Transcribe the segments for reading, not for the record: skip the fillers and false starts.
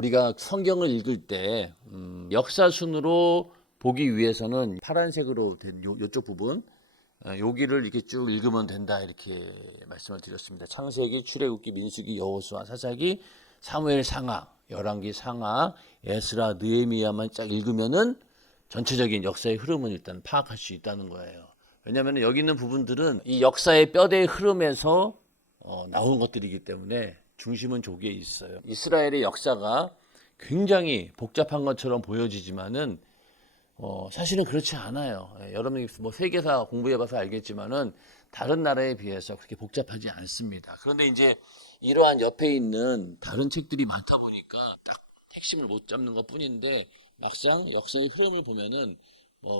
우리가 성경을 읽을 때 역사순으로 보기 위해서는 파란색으로 된 요쪽 부분 여기를 이렇게 쭉 읽으면 된다 이렇게 말씀을 드렸습니다. 창세기, 출애굽기, 민수기, 여호수아, 사사기, 사무엘 상하, 열왕기 상하, 에스라, 느헤미야만 쫙 읽으면은 전체적인 역사의 흐름은 일단 파악할 수 있다는 거예요. 왜냐하면 여기 있는 부분들은 이 역사의 뼈대의 흐름에서 나온 것들이기 때문에 중심은 저기에 있어요. 이스라엘의 역사가 굉장히 복잡한 것처럼 보여지지만은 사실은 그렇지 않아요. 여러분이 뭐 세계사 공부해봐서 알겠지만은 다른 나라에 비해서 그렇게 복잡하지 않습니다. 그런데 이제 이러한 옆에 있는 다른 책들이 많다 보니까 딱 핵심을 못 잡는 것 뿐인데 막상 역사의 흐름을 보면은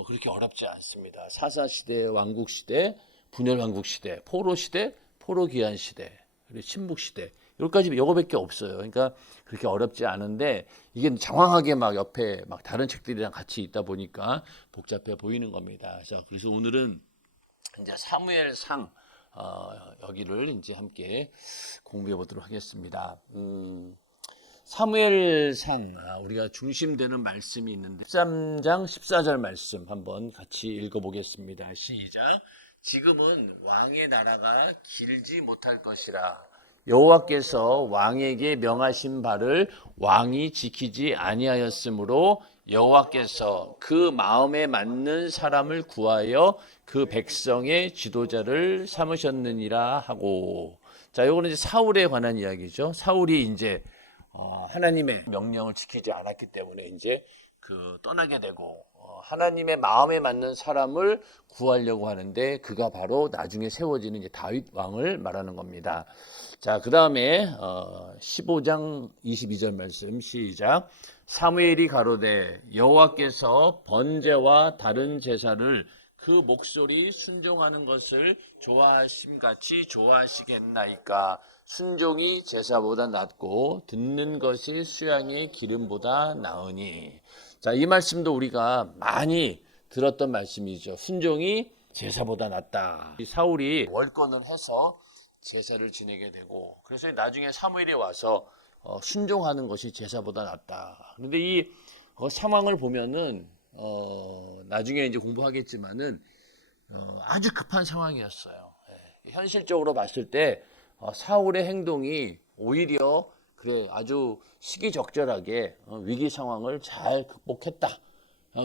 그렇게 어렵지 않습니다. 사사시대, 왕국시대, 분열왕국시대, 포로시대, 포로기한시대, 그리고 침묵시대 여기까지 요거밖에 없어요. 그러니까 그렇게 어렵지 않은데 이게 장황하게 막 옆에 막 다른 책들이랑 같이 있다 보니까 복잡해 보이는 겁니다. 그래서 오늘은 이제 사무엘상 여기를 이제 함께 공부해 보도록 하겠습니다. 사무엘상 우리가 중심되는 말씀이 있는데 13장 14절 말씀 한번 같이 읽어보겠습니다. 시작. 지금은 왕의 나라가 길지 못할 것이라 여호와께서 왕에게 명하신 바를 왕이 지키지 아니하였으므로 여호와께서 그 마음에 맞는 사람을 구하여 그 백성의 지도자를 삼으셨느니라 하고. 자, 요거는 이제 사울에 관한 이야기죠. 사울이 이제 하나님의 명령을 지키지 않았기 때문에 이제 떠나게 되고 하나님의 마음에 맞는 사람을 구하려고 하는데 그가 바로 나중에 세워지는 이제 다윗 왕을 말하는 겁니다. 자, 그 다음에 15장 22절 말씀 시작. 사무엘이 가로되 여호와께서 번제와 다른 제사를 그 목소리 순종하는 것을 좋아하심같이 좋아하시겠나이까. 순종이 제사보다 낫고 듣는 것이 수양의 기름보다 나으니. 자, 이 말씀도 우리가 많이 들었던 말씀이죠. 순종이 제사보다 낫다. 사울이 월권을 해서 제사를 지내게 되고 그래서 나중에 사무엘이 와서 순종하는 것이 제사보다 낫다. 그런데 이 상황을 보면은 나중에 이제 공부하겠지만은 아주 급한 상황이었어요. 현실적으로 봤을 때 사울의 행동이 오히려 그래 아주 시기적절하게 위기 상황을 잘 극복했다.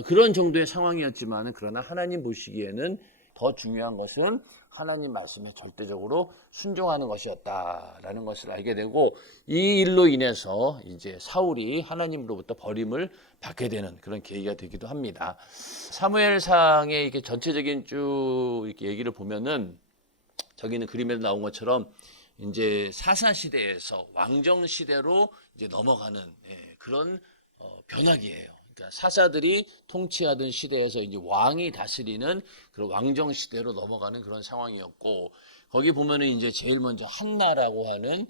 그런 정도의 상황이었지만 그러나 하나님 보시기에는 더 중요한 것은 하나님 말씀에 절대적으로 순종하는 것이었다라는 것을 알게 되고 이 일로 인해서 이제 사울이 하나님으로부터 버림을 받게 되는 그런 계기가 되기도 합니다. 사무엘상의 이렇게 전체적인 쭉 이렇게 얘기를 보면은 저기는 그림에도 나온 것처럼 이제 사사 시대에서 왕정 시대로 이제 넘어가는 그런 변화기예요. 그러니까 사사들이 통치하던 시대에서 이제 왕이 다스리는 그런 왕정 시대로 넘어가는 그런 상황이었고 거기 보면은 이제 제일 먼저 한나라고 하는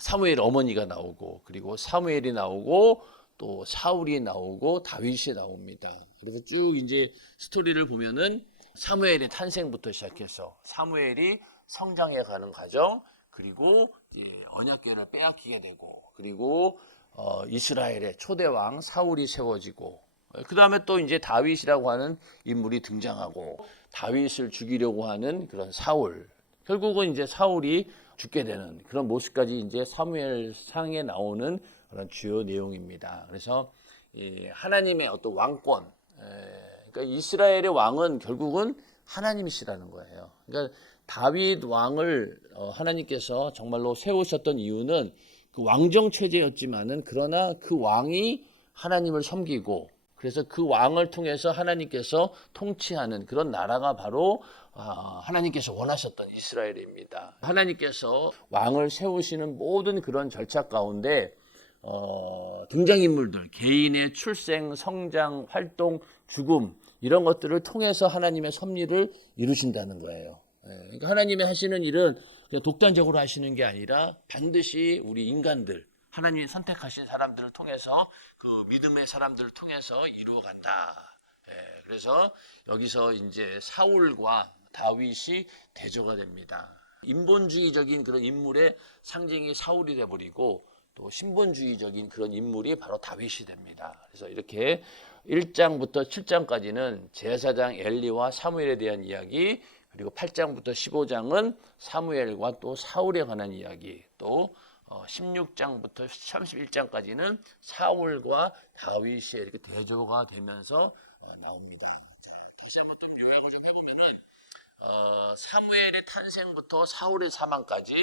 사무엘 어머니가 나오고 그리고 사무엘이 나오고 또 사울이 나오고 다윗이 나옵니다. 그래서 쭉 이제 스토리를 보면은 사무엘의 탄생부터 시작해서 사무엘이 성장해 가는 과정 그리고 이제 언약궤를 빼앗기게 되고 그리고 이스라엘의 초대왕 사울이 세워지고 그 다음에 또 이제 다윗이라고 하는 인물이 등장하고 다윗을 죽이려고 하는 그런 사울 결국은 이제 사울이 죽게 되는 그런 모습까지 이제 사무엘상에 나오는 그런 주요 내용입니다. 그래서 하나님의 어떤 왕권 그러니까 이스라엘의 왕은 결국은 하나님이시라는 거예요. 그러니까 다윗 왕을 하나님께서 정말로 세우셨던 이유는 그 왕정 체제였지만은 그러나 그 왕이 하나님을 섬기고 그래서 그 왕을 통해서 하나님께서 통치하는 그런 나라가 바로 하나님께서 원하셨던 이스라엘입니다. 하나님께서 왕을 세우시는 모든 그런 절차 가운데 등장인물들, 개인의 출생, 성장, 활동, 죽음 이런 것들을 통해서 하나님의 섭리를 이루신다는 거예요. 그러니까 하나님이 하시는 일은 그냥 독단적으로 하시는 게 아니라 반드시 우리 인간들, 하나님이 선택하신 사람들을 통해서 그 믿음의 사람들을 통해서 이루어간다. 그래서 여기서 이제 사울과 다윗이 대조가 됩니다. 인본주의적인 그런 인물의 상징이 사울이 돼버리고 또 신본주의적인 그런 인물이 바로 다윗이 됩니다. 그래서 이렇게 1장부터 7장까지는 제사장 엘리와 사무엘에 대한 이야기, 그리고 8장부터 15장은 사무엘과 또 사울에 관한 이야기, 또 16장부터 31장까지는 사울과 다윗이 이렇게 대조가 되면서 나옵니다. 자, 다시 한번 좀 요약을 좀 해보면은 사무엘의 탄생부터 사울의 사망까지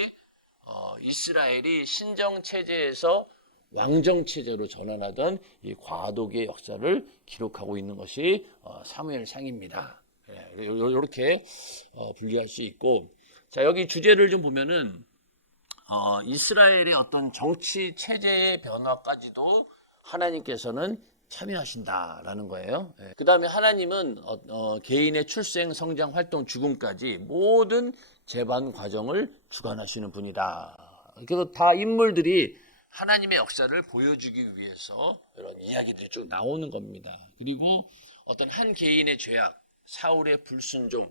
이스라엘이 신정 체제에서 왕정 체제로 전환하던 이 과도기의 역사를 기록하고 있는 것이 사무엘상입니다. 이렇게 분류할 수 있고, 자, 여기 주제를 좀 보면은 이스라엘의 어떤 정치 체제의 변화까지도 하나님께서는 참여하신다라는 거예요. 그 다음에 하나님은 개인의 출생, 성장, 활동, 죽음까지 모든 재반 과정을 주관하시는 분이다. 그래서 다 인물들이 하나님의 역사를 보여주기 위해서 이런 이야기들이 쭉 나오는 겁니다. 그리고 어떤 한 개인의 죄악, 사울의 불순종,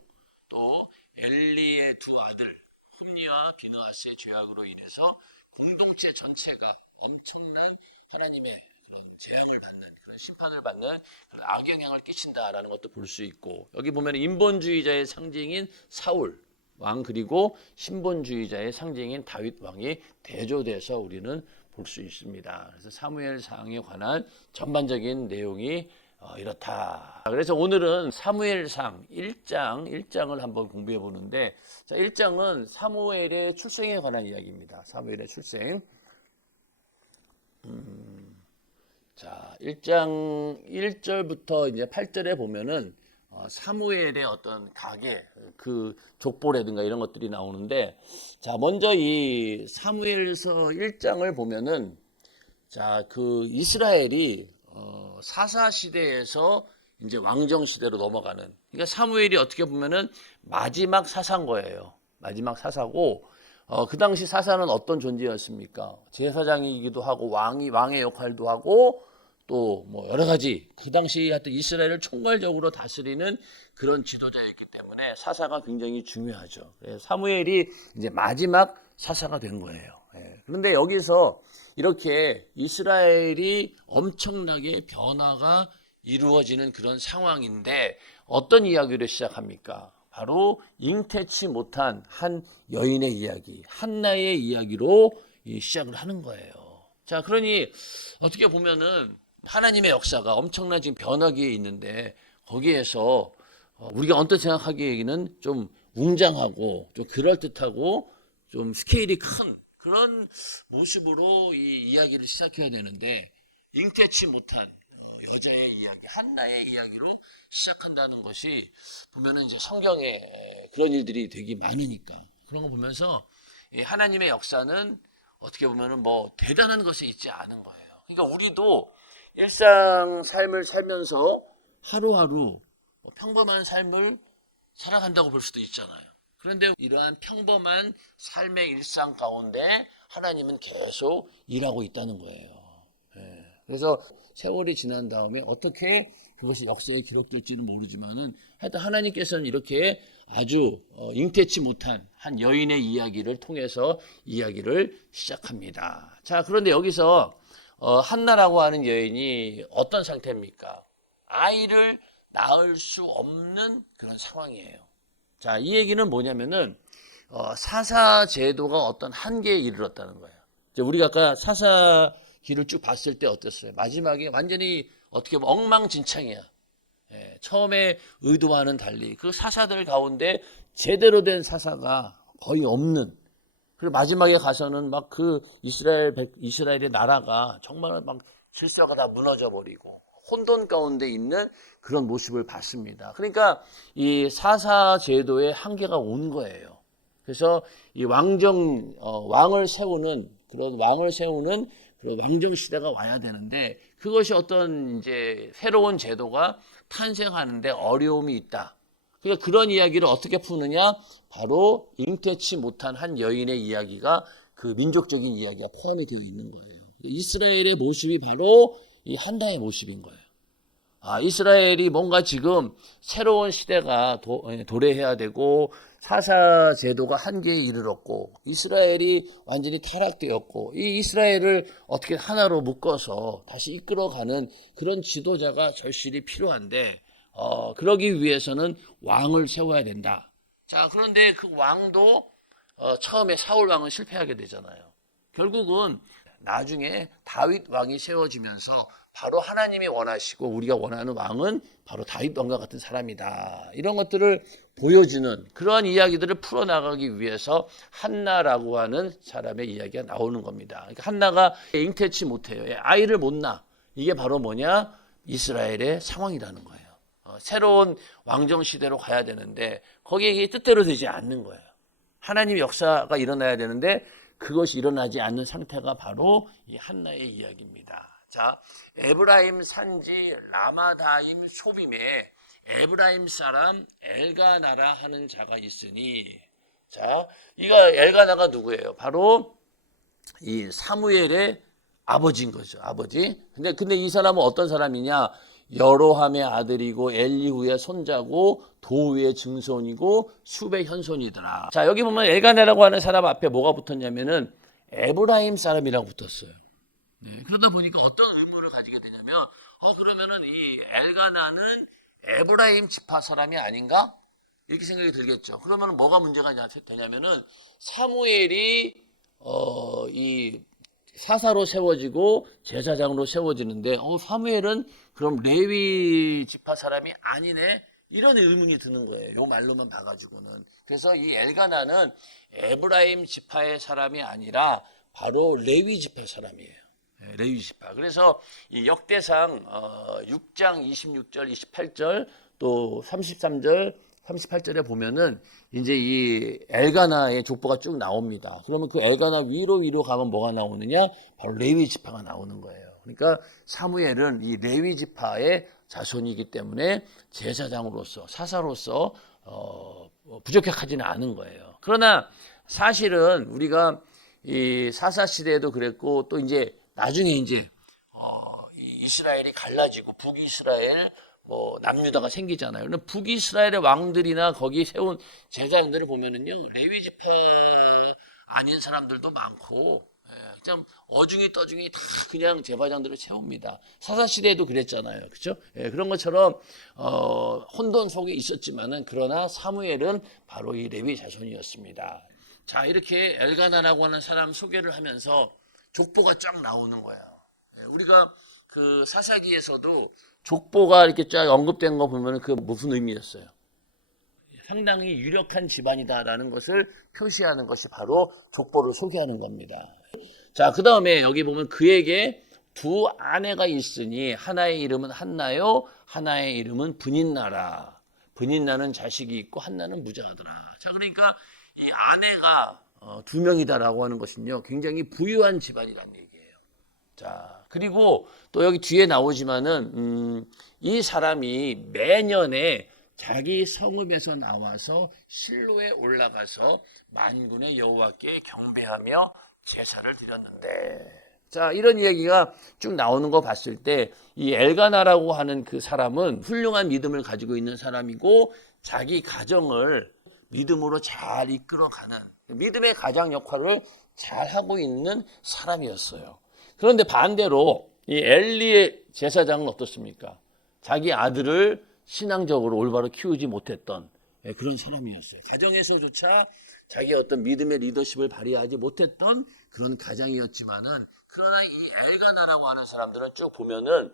또 엘리의 두 아들 흠니와 비느하스의 죄악으로 인해서 공동체 전체가 엄청난 하나님의 그런 재앙을 받는, 그런 심판을 받는 그런 악영향을 끼친다라는 것도 볼 수 있고, 여기 보면 인본주의자의 상징인 사울 왕, 그리고 신본주의자의 상징인 다윗 왕이 대조돼서 우리는 볼 수 있습니다. 그래서 사무엘상에 관한 전반적인 내용이 이렇다. 그래서 오늘은 사무엘상 1장을 한번 공부해 보는데, 자, 1장은 사무엘의 출생에 관한 이야기입니다. 사무엘의 출생. 자, 1장 1절부터 이제 8절에 보면은 사무엘의 어떤 가계, 그 족보라든가 이런 것들이 나오는데, 자, 먼저 이 사무엘서 1장을 보면은, 자, 그 이스라엘이 사사 시대에서 이제 왕정 시대로 넘어가는, 그러니까 사무엘이 어떻게 보면은 마지막 사사인 거예요. 마지막 사사고, 그 당시 사사는 어떤 존재였습니까? 제사장이기도 하고 왕의 역할도 하고, 또 뭐 여러 가지 그 당시 하여튼 이스라엘을 총괄적으로 다스리는 그런 지도자였기 때문에 사사가 굉장히 중요하죠. 사무엘이 이제 마지막 사사가 된 거예요. 그런데 여기서 이렇게 이스라엘이 엄청나게 변화가 이루어지는 그런 상황인데 어떤 이야기를 시작합니까? 바로 잉태치 못한 한 여인의 이야기, 한나의 이야기로 시작을 하는 거예요. 자, 그러니 어떻게 보면은 하나님의 역사가 엄청난 지금 변화기에 있는데, 거기에서 우리가 언뜻 생각하기에는 좀 웅장하고 좀 그럴듯하고 좀 스케일이 큰 그런 모습으로 이 이야기를 시작해야 되는데, 잉태치 못한 여자의 이야기, 한나의 이야기로 시작한다는 것이 보면은 이제 성경에 그런 일들이 되게 많으니까 그런 거 보면서 하나님의 역사는 어떻게 보면은 뭐 대단한 것이 있지 않은 거예요. 그러니까 우리도 일상 삶을 살면서 하루하루 평범한 삶을 살아간다고 볼 수도 있잖아요. 그런데 이러한 평범한 삶의 일상 가운데 하나님은 계속 일하고 있다는 거예요. 그래서 세월이 지난 다음에 어떻게 그것이 역사에 기록될지는 모르지만은 하여튼 하나님께서는 이렇게 아주 잉태치 못한 한 여인의 이야기를 통해서 이야기를 시작합니다. 자, 그런데 여기서 한나라고 하는 여인이 어떤 상태입니까? 아이를 낳을 수 없는 그런 상황이에요. 자, 이 얘기는 뭐냐면은 사사 제도가 어떤 한계에 이르렀다는 거예요. 우리가 아까 사사기를 쭉 봤을 때 어땠어요? 마지막에 완전히 어떻게 보면 엉망진창이야. 처음에 의도와는 달리 그 사사들 가운데 제대로 된 사사가 거의 없는, 그리고 마지막에 가서는 막 그 이스라엘의 나라가 정말 막 질서가 다 무너져 버리고 혼돈 가운데 있는 그런 모습을 봤습니다. 그러니까 이 사사 제도의 한계가 온 거예요. 그래서 이 왕을 세우는 그런 왕정 시대가 와야 되는데, 그것이 어떤 이제 새로운 제도가 탄생하는데 어려움이 있다. 그러니까 그런 이야기를 어떻게 푸느냐? 바로 잉태치 못한 한 여인의 이야기가, 그 민족적인 이야기가 포함이 되어 있는 거예요. 이스라엘의 모습이 바로 이 한나의 모습인 거예요. 이스라엘이 뭔가 지금 새로운 시대가 도래해야 되고 사사 제도가 한계에 이르렀고 이스라엘이 완전히 타락되었고 이 이스라엘을 어떻게 하나로 묶어서 다시 이끌어가는 그런 지도자가 절실히 필요한데 그러기 위해서는 왕을 세워야 된다. 자, 그런데 그 왕도 처음에 사울 왕은 실패하게 되잖아요. 결국은 나중에 다윗 왕이 세워지면서 바로 하나님이 원하시고 우리가 원하는 왕은 바로 다윗 왕과 같은 사람이다. 이런 것들을 보여주는 그러한 이야기들을 풀어나가기 위해서 한나라고 하는 사람의 이야기가 나오는 겁니다. 그러니까 한나가 잉태치 못해요. 아이를 못 낳아. 이게 바로 뭐냐? 이스라엘의 상황이라는 거예요. 새로운 왕정 시대로 가야 되는데 거기에 뜻대로 되지 않는 거예요. 하나님의 역사가 일어나야 되는데 그것이 일어나지 않는 상태가 바로 이 한나의 이야기입니다. 자, 에브라임 산지 라마다임 소빔에 에브라임 사람 엘가나라 하는 자가 있으니, 자, 이가 엘가나가 누구예요? 바로 이 사무엘의 아버지인 거죠. 아버지. 근데 이 사람은 어떤 사람이냐? 여로함의 아들이고 엘리후의 손자고 도우의 증손이고 숲의 현손이더라. 자, 여기 보면 엘가나라고 하는 사람 앞에 뭐가 붙었냐면은 에브라임 사람이라고 붙었어요. 그러다 보니까 어떤 의무를 가지게 되냐면 그러면은 이 엘가나는 에브라임 지파 사람이 아닌가? 이렇게 생각이 들겠죠. 그러면 뭐가 문제가 되냐면은 사무엘이 이 사사로 세워지고 제사장으로 세워지는데 사무엘은 그럼 레위 지파 사람이 아니네? 이런 의문이 드는 거예요. 요 말로만 봐가지고는. 그래서 이 엘가나는 에브라임 지파의 사람이 아니라 바로 레위 지파 사람이에요. 레위 지파. 그래서 이 역대상 6장 26절, 28절 또 33절, 38절에 보면은 이제 이 엘가나의 족보가 쭉 나옵니다. 그러면 그 엘가나 위로 가면 뭐가 나오느냐? 바로 레위 지파가 나오는 거예요. 그러니까 사무엘은 이 레위 지파의 자손이기 때문에 제사장으로서 사사로서 부적격하지는 않은 거예요. 그러나 사실은 우리가 이 사사 시대에도 그랬고 또 이제 나중에 이제 이스라엘이 갈라지고 북이스라엘 남유다가 생기잖아요. 그런데 북이스라엘의 왕들이나 거기 세운 제사장들을 보면은요 레위 지파 아닌 사람들도 많고 좀 어중이 떠중이 다 그냥 제사장들을 세웁니다. 사사 시대에도 그랬잖아요, 그렇죠? 그런 것처럼 혼돈 속에 있었지만은 그러나 사무엘은 바로 이 레위 자손이었습니다. 자, 이렇게 엘가나라고 하는 사람 소개를 하면서 족보가 쫙 나오는 거예요. 우리가 그 사사기에서도 족보가 이렇게 쫙 언급된 거 보면 그 무슨 의미였어요? 상당히 유력한 집안이다라는 것을 표시하는 것이 바로 족보를 소개하는 겁니다. 자, 그 다음에 여기 보면 그에게 두 아내가 있으니 하나의 이름은 한나요, 하나의 이름은 브닌나라. 브닌나는 자식이 있고 한나는 무자하더라. 자, 그러니까 이 아내가 두 명이다라고 하는 것은요 굉장히 부유한 집안이라는 얘기예요. 자, 그리고 또 여기 뒤에 나오지만은 이 사람이 매년에 자기 성읍에서 나와서 실로에 올라가서 만군의 여호와께 경배하며 제사를 드렸는데, 자, 이런 얘기가 쭉 나오는 거 봤을 때 이 엘가나라고 하는 그 사람은 훌륭한 믿음을 가지고 있는 사람이고 자기 가정을 믿음으로 잘 이끌어가는 믿음의 가장 역할을 잘 하고 있는 사람이었어요. 그런데 반대로 이 엘리의 제사장은 어떻습니까? 자기 아들을 신앙적으로 올바로 키우지 못했던 그런 사람이었어요. 가정에서조차 자기 어떤 믿음의 리더십을 발휘하지 못했던 그런 가장이었지만은 그러나 이 엘가나라고 하는 사람들은 쭉 보면은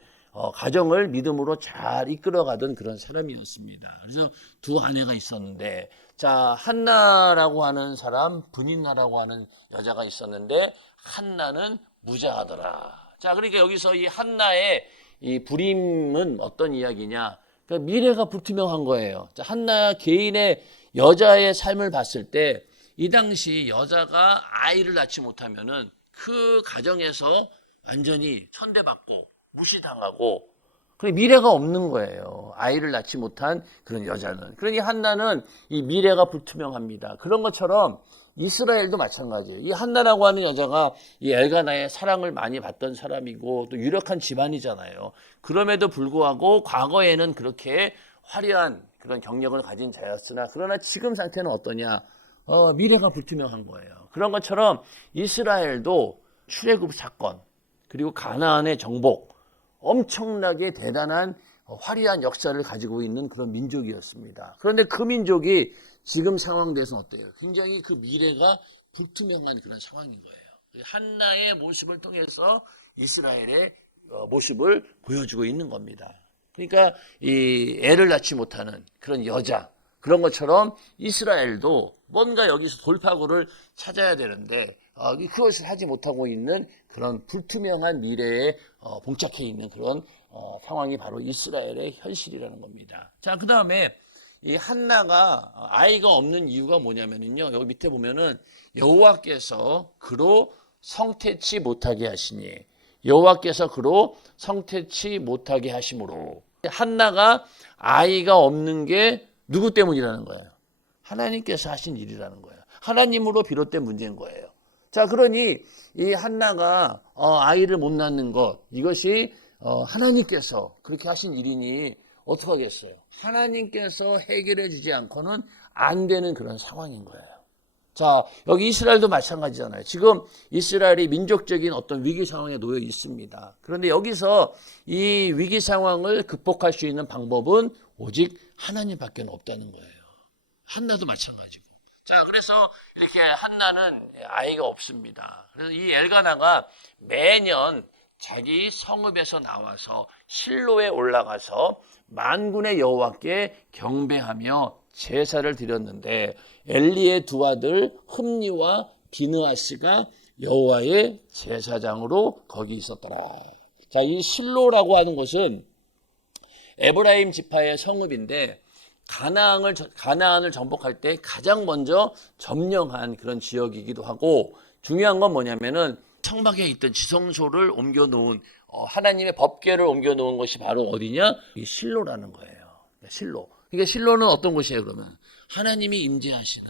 가정을 믿음으로 잘 이끌어가던 그런 사람이었습니다. 그래서 두 아내가 있었는데, 자, 한나라고 하는 사람, 브닌나라고 하는 여자가 있었는데 한나는 무자하더라. 자, 그러니까 여기서 이 한나의 이 불임은 어떤 이야기냐? 그러니까 미래가 불투명한 거예요. 자, 한나 개인의 여자의 삶을 봤을 때 이 당시 여자가 아이를 낳지 못하면은 그 가정에서 완전히 천대받고 무시당하고 그러니 미래가 없는 거예요. 아이를 낳지 못한 그런 여자는. 그러니 한나는 이 미래가 불투명합니다. 그런 것처럼 이스라엘도 마찬가지예요. 이 한나라고 하는 여자가 이 엘가나의 사랑을 많이 받던 사람이고 또 유력한 집안이잖아요. 그럼에도 불구하고 과거에는 그렇게 화려한 그런 경력을 가진 자였으나 그러나 지금 상태는 어떠냐? 미래가 불투명한 거예요. 그런 것처럼 이스라엘도 출애굽 사건 그리고 가나안의 정복 엄청나게 대단한 화려한 역사를 가지고 있는 그런 민족이었습니다. 그런데 그 민족이 지금 상황돼서 어때요? 굉장히 그 미래가 불투명한 그런 상황인 거예요. 한나의 모습을 통해서 이스라엘의 모습을 보여주고 있는 겁니다. 그러니까 이 애를 낳지 못하는 그런 여자, 그런 것처럼 이스라엘도 뭔가 여기서 돌파구를 찾아야 되는데 그것을 하지 못하고 있는 그런 불투명한 미래에 봉착해 있는 그런 상황이 바로 이스라엘의 현실이라는 겁니다. 자, 그 다음에 이 한나가 아이가 없는 이유가 뭐냐면요. 여기 밑에 보면은 여호와께서 그로 성태치 못하게 하시니 여호와께서 그로 성태치 못하게 하심으로 한나가 아이가 없는 게 누구 때문이라는 거예요? 하나님께서 하신 일이라는 거예요. 하나님으로 비롯된 문제인 거예요. 자, 그러니 이 한나가 아이를 못 낳는 것 이것이 하나님께서 그렇게 하신 일이니 어떻게 하겠어요? 하나님께서 해결해 주지 않고는 안 되는 그런 상황인 거예요. 자, 여기 이스라엘도 마찬가지잖아요. 지금 이스라엘이 민족적인 어떤 위기 상황에 놓여 있습니다. 그런데 여기서 이 위기 상황을 극복할 수 있는 방법은 오직 하나님밖에 없다는 거예요. 한나도 마찬가지고. 자, 그래서 이렇게 한나는 아이가 없습니다. 그래서 이 엘가나가 매년 자기 성읍에서 나와서 실로에 올라가서 만군의 여호와께 경배하며 제사를 드렸는데 엘리의 두 아들 흠니와 비느하스가 여호와의 제사장으로 거기 있었더라. 자, 이 실로라고 하는 것은 에브라임 지파의 성읍인데 가나안을 정복할 때 가장 먼저 점령한 그런 지역이기도 하고 중요한 건 뭐냐면은 성막에 있던 지성소를 옮겨 놓은 하나님의 법궤를 옮겨 놓은 것이 바로 어디냐? 이 실로라는 거예요. 실로. 그러니까 실로는 어떤 곳이에요, 그러면? 하나님이 임재하시는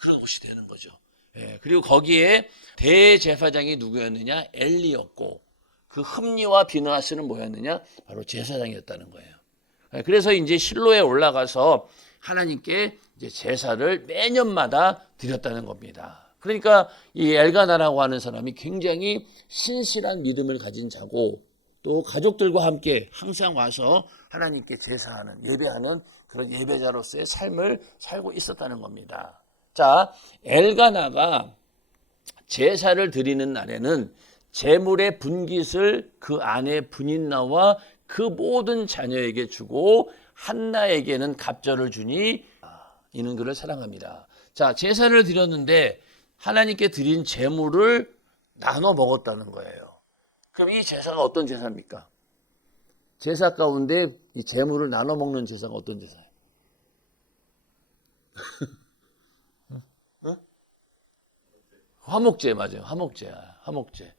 그런 곳이 되는 거죠. 예, 그리고 거기에 대제사장이 누구였느냐? 엘리였고 그 흠니와 비느하스는 뭐였느냐? 바로 제사장이었다는 거예요. 예, 그래서 이제 실로에 올라가서 하나님께 이제 제사를 매년마다 드렸다는 겁니다. 그러니까 이 엘가나라고 하는 사람이 굉장히 신실한 믿음을 가진 자고 또 가족들과 함께 항상 와서 하나님께 제사하는 예배하는 그런 예배자로서의 삶을 살고 있었다는 겁니다. 자, 엘가나가 제사를 드리는 날에는 제물의 분깃을 그 아내 분인나와 그 모든 자녀에게 주고 한나에게는 갑절을 주니 이는 그를 사랑합니다. 자, 제사를 드렸는데 하나님께 드린 제물을 나눠 먹었다는 거예요. 그럼 이 제사가 어떤 제사입니까? 제사 가운데 이 제물을 나눠 먹는 제사가 어떤 제사예요? 화목제 맞아요. 화목제.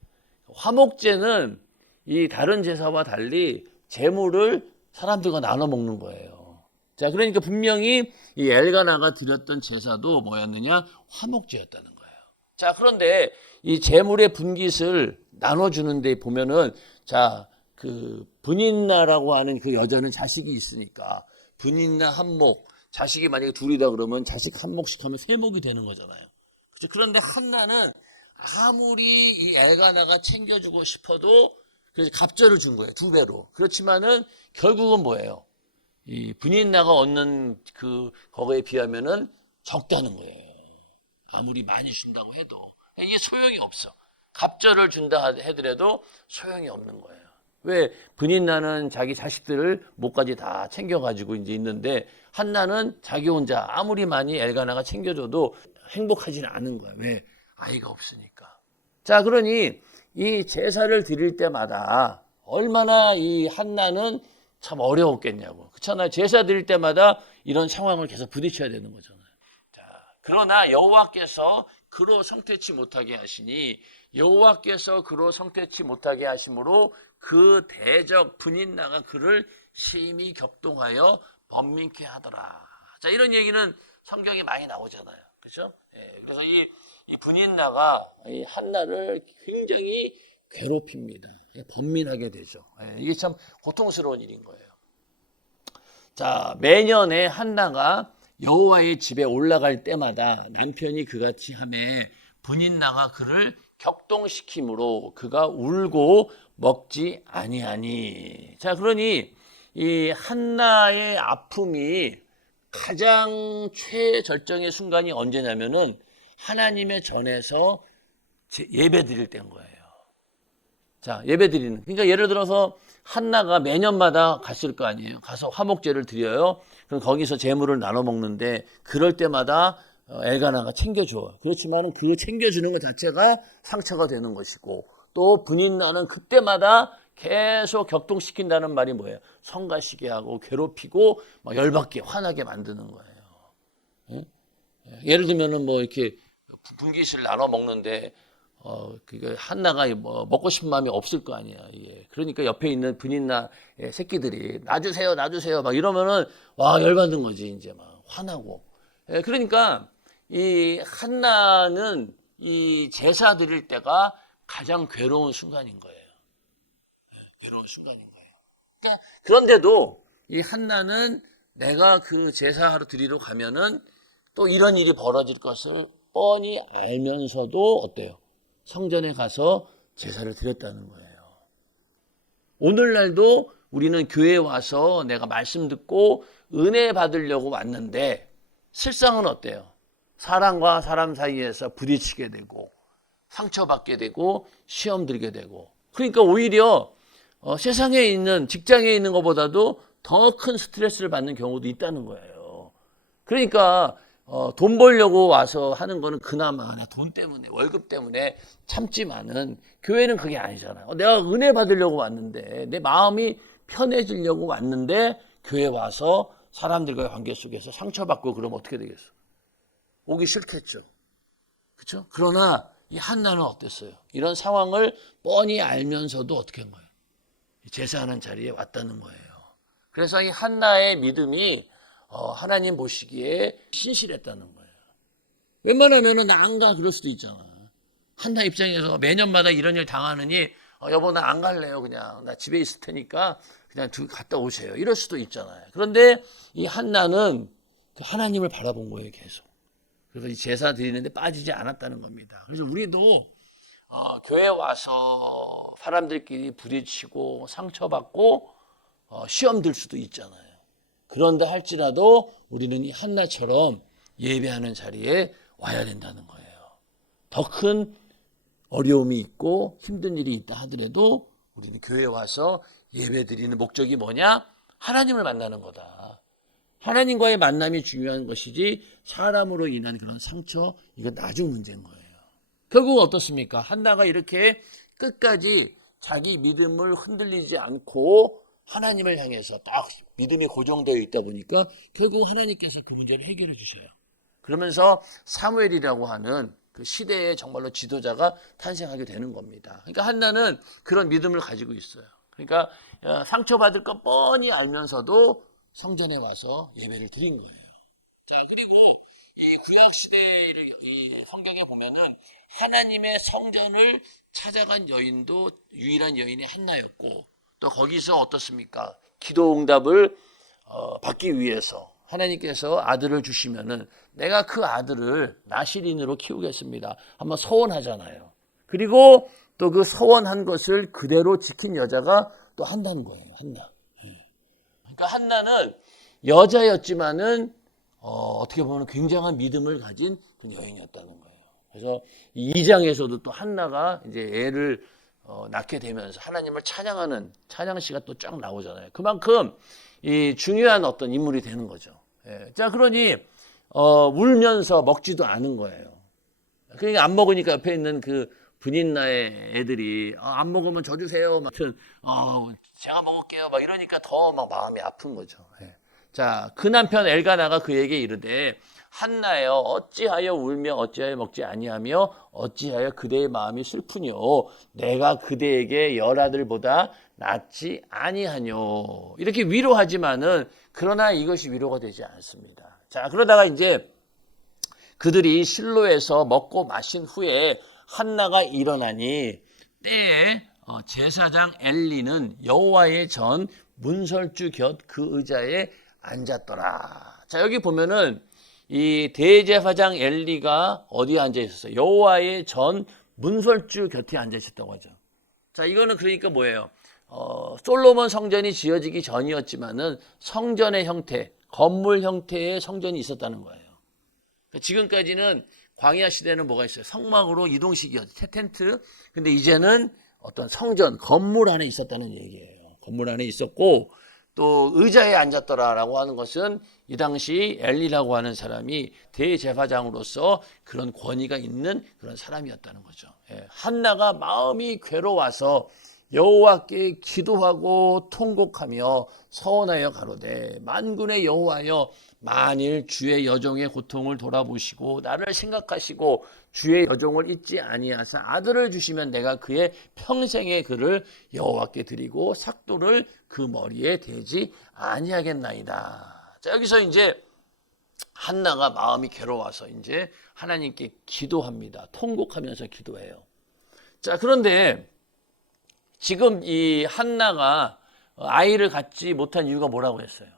화목제는 이 다른 제사와 달리 제물을 사람들과 나눠 먹는 거예요. 자, 그러니까 분명히 이 엘가나가 드렸던 제사도 뭐였느냐? 화목제였다는 거예요. 자, 그런데 이 제물의 분깃을 나눠주는 데 보면은 자, 그 분인나라고 하는 그 여자는 자식이 있으니까 분인나 한 목, 자식이 만약에 둘이다 그러면 자식 한 목씩 하면 세 목이 되는 거잖아요. 그렇죠? 그런데 한나는 아무리 이 엘가나가 챙겨주고 싶어도 그래서 갑절을 준 거예요. 2배로. 그렇지만은 결국은 뭐예요? 이 분인나가 얻는 그 거기에 비하면은 적다는 거예요. 아무리 많이 준다고 해도 이게 소용이 없어. 갑절을 준다 하더라도 소용이 없는 거예요. 왜? 분인나는 자기 자식들을 목까지 다 챙겨가지고 이제 있는데 한나는 자기 혼자 아무리 많이 엘가나가 챙겨줘도 행복하지는 않은 거야. 왜? 아이가 없으니까. 자, 그러니 이 제사를 드릴 때마다 얼마나 이 한나는 참 어려웠겠냐고. 그렇잖아요. 제사 드릴 때마다 이런 상황을 계속 부딪혀야 되는 거잖아요. 자, 그러나 여호와께서 그로 성태치 못하게 하시니 여호와께서 그로 성태치 못하게 하심으로 그 대적 분인나가 그를 심히 격동하여 번민케 하더라. 자, 이런 얘기는 성경에 많이 나오잖아요. 그렇죠? 예, 그래서 이 분인나가 이 한나를 굉장히 괴롭힙니다. 번민하게 되죠. 예, 이게 참 고통스러운 일인 거예요. 자, 매년에 한나가 여호와의 집에 올라갈 때마다 남편이 그같이 하매 분인나가 그를 격동시키므로 그가 울고 먹지 아니하니. 자, 그러니 이 한나의 아픔이 가장 최절정의 순간이 언제냐면은 하나님의 전에서 예배 드릴 때인 거예요. 자, 예배 드리는. 그러니까 예를 들어서 한나가 매년마다 갔을 거 아니에요. 가서 화목제를 드려요. 그럼 거기서 제물을 나눠 먹는데 그럴 때마다 엘가나가 챙겨줘. 그렇지만 그 챙겨주는 것 자체가 상처가 되는 것이고 또 분인나는 그때마다 계속 격동시킨다는 말이 뭐예요? 성가시게 하고 괴롭히고 막 열받게 화나게 만드는 거예요. 예? 예를 들면은 뭐 이렇게 분깃을 나눠 먹는데 그 한나가 뭐 먹고 싶은 마음이 없을 거 아니야. 예. 그러니까 옆에 있는 분인나 새끼들이 놔주세요, 놔주세요 막 이러면은 와 열받는 거지 이제 막 화나고. 예. 그러니까 이 한나는 이 제사 드릴 때가 가장 괴로운 순간인 거예요. 괴로운 순간인 거예요. 그러니까 그런데도 이 한나는 내가 그 제사하러 드리러 가면은 또 이런 일이 벌어질 것을 뻔히 알면서도 어때요? 성전에 가서 제사를 드렸다는 거예요. 오늘날도 우리는 교회에 와서 내가 말씀 듣고 은혜 받으려고 왔는데 실상은 어때요? 사람과 사람 사이에서 부딪히게 되고 상처받게 되고 시험 들게 되고 그러니까 오히려 세상에 있는 직장에 있는 것보다도 더 큰 스트레스를 받는 경우도 있다는 거예요. 그러니까 돈 벌려고 와서 하는 거는 그나마 돈 때문에 월급 때문에 참지만은 교회는 그게 아니잖아요. 내가 은혜 받으려고 왔는데 내 마음이 편해지려고 왔는데 교회 와서 사람들과의 관계 속에서 상처받고 그러면 어떻게 되겠어? 오기 싫겠죠. 그렇죠? 그러나 이 한나는 어땠어요? 이런 상황을 뻔히 알면서도 어떻게 한 거예요? 제사하는 자리에 왔다는 거예요. 그래서 이 한나의 믿음이 하나님 보시기에 신실했다는 거예요. 웬만하면 나 안 가 그럴 수도 있잖아. 한나 입장에서 매년마다 이런 일 당하느니 여보 나 안 갈래요. 그냥 나 집에 있을 테니까 그냥 갔다 오세요. 이럴 수도 있잖아요. 그런데 이 한나는 하나님을 바라본 거예요. 계속. 그래서 이 제사 드리는데 빠지지 않았다는 겁니다. 그래서 우리도 교회 와서 사람들끼리 부딪히고 상처받고 시험 들 수도 있잖아요. 그런데 할지라도 우리는 이 한나처럼 예배하는 자리에 와야 된다는 거예요. 더 큰 어려움이 있고 힘든 일이 있다 하더라도 우리는 교회에 와서 예배 드리는 목적이 뭐냐? 하나님을 만나는 거다. 하나님과의 만남이 중요한 것이지 사람으로 인한 그런 상처 이거 나중 문제인 거예요. 결국 어떻습니까? 한나가 이렇게 끝까지 자기 믿음을 흔들리지 않고 하나님을 향해서 딱 믿음이 고정되어 있다 보니까 결국 하나님께서 그 문제를 해결해 주셔요. 그러면서 사무엘이라고 하는 그 시대의 정말로 지도자가 탄생하게 되는 겁니다. 그러니까 한나는 그런 믿음을 가지고 있어요. 그러니까 상처받을 거 뻔히 알면서도 성전에 와서 예배를 드린 거예요. 자, 그리고 이 구약 시대를 이 성경에 보면은 하나님의 성전을 찾아간 여인도 유일한 여인이 한나였고 또 거기서 어떻습니까? 기도 응답을 받기 위해서 하나님께서 아들을 주시면은 내가 그 아들을 나실인으로 키우겠습니다. 한번 서원하잖아요. 그리고 또 그 서원한 것을 그대로 지킨 여자가 또 한다는 거예요. 한나. 그러니까 한나는 여자였지만은 어떻게 보면 굉장한 믿음을 가진 그 여인이었다는 거예요. 그래서 이 2장에서도 또 한나가 이제 애를 낳게 되면서 하나님을 찬양하는 찬양시가 또 쫙 나오잖아요. 그만큼 이 중요한 어떤 인물이 되는 거죠. 예. 자, 그러니 울면서 먹지도 않은 거예요. 그러니까 안 먹으니까 옆에 있는 그 분인나의 애들이 안 먹으면 저 주세요. 막 제가 먹을게요. 막 이러니까 더 막 마음이 아픈 거죠. 예. 자, 그 남편 엘가나가 그에게 이르되 한나여 어찌하여 울며 어찌하여 먹지 아니하며 어찌하여 그대의 마음이 슬프뇨 내가 그대에게 열아들보다 낫지 아니하뇨. 이렇게 위로하지만은 그러나 이것이 위로가 되지 않습니다. 자, 그러다가 이제 그들이 실로에서 먹고 마신 후에 한나가 일어나니 때에 제사장 엘리는 여호와의 전 문설주 곁 그 의자에 앉았더라. 자, 여기 보면은 이 대제사장 엘리가 어디에 앉아 있었어요? 여호와의 전 문설주 곁에 앉아 있었다고 하죠. 자, 이거는 그러니까 뭐예요? 솔로몬 성전이 지어지기 전이었지만은 성전의 형태, 건물 형태의 성전이 있었다는 거예요. 지금까지는 광야 시대는 뭐가 있어요? 성막으로 이동식이었죠. 텐트. 근데 이제는 어떤 성전, 건물 안에 있었다는 얘기예요. 건물 안에 있었고 또 의자에 앉았더라라고 하는 것은 이 당시 엘리라고 하는 사람이 대제사장으로서 그런 권위가 있는 그런 사람이었다는 거죠. 예. 한나가 마음이 괴로워서 여호와께 기도하고 통곡하며 서원하여 가로되 만군의 여호와여 만일 주의 여종의 고통을 돌아보시고 나를 생각하시고 주의 여종을 잊지 아니하사 아들을 주시면 내가 그의 평생의 그를 여호와께 드리고 삭도를 그 머리에 대지 아니하겠나이다. 자, 여기서 이제 한나가 마음이 괴로워서 이제 하나님께 기도합니다. 통곡하면서 기도해요. 자, 그런데 지금 이 한나가 아이를 갖지 못한 이유가 뭐라고 했어요?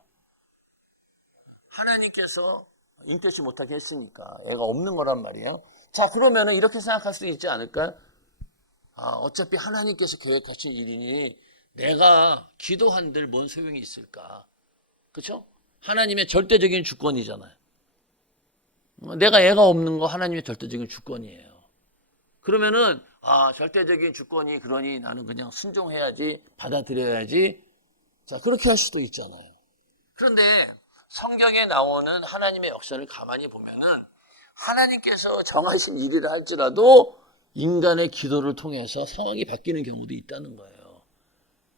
하나님께서 잉태치 못하게 했으니까 애가 없는 거란 말이에요. 자, 그러면은 이렇게 생각할 수도 있지 않을까? 어차피 하나님께서 계획하신 일이니 내가 기도한들 뭔 소용이 있을까? 그렇죠? 하나님의 절대적인 주권이잖아요. 내가 애가 없는 거 하나님의 절대적인 주권이에요. 그러면은 절대적인 주권이 그러니 나는 그냥 순종해야지, 받아들여야지. 자, 그렇게 할 수도 있잖아요. 그런데 성경에 나오는 하나님의 역사를 가만히 보면은 하나님께서 정하신 일이라 할지라도 인간의 기도를 통해서 상황이 바뀌는 경우도 있다는 거예요.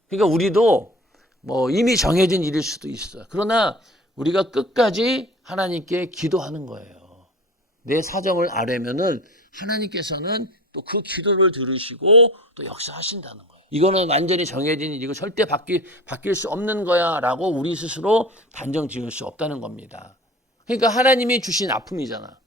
그러니까 우리도 뭐 이미 정해진 일일 수도 있어요. 그러나 우리가 끝까지 하나님께 기도하는 거예요. 내 사정을 아뢰면은 하나님께서는 또 그 기도를 들으시고 또 역사하신다는 거예요. 이거는 완전히 정해진 일이고 절대 바뀔 수 없는 거야 라고 우리 스스로 단정 지을 수 없다는 겁니다. 그러니까 하나님이 주신 아픔이잖아.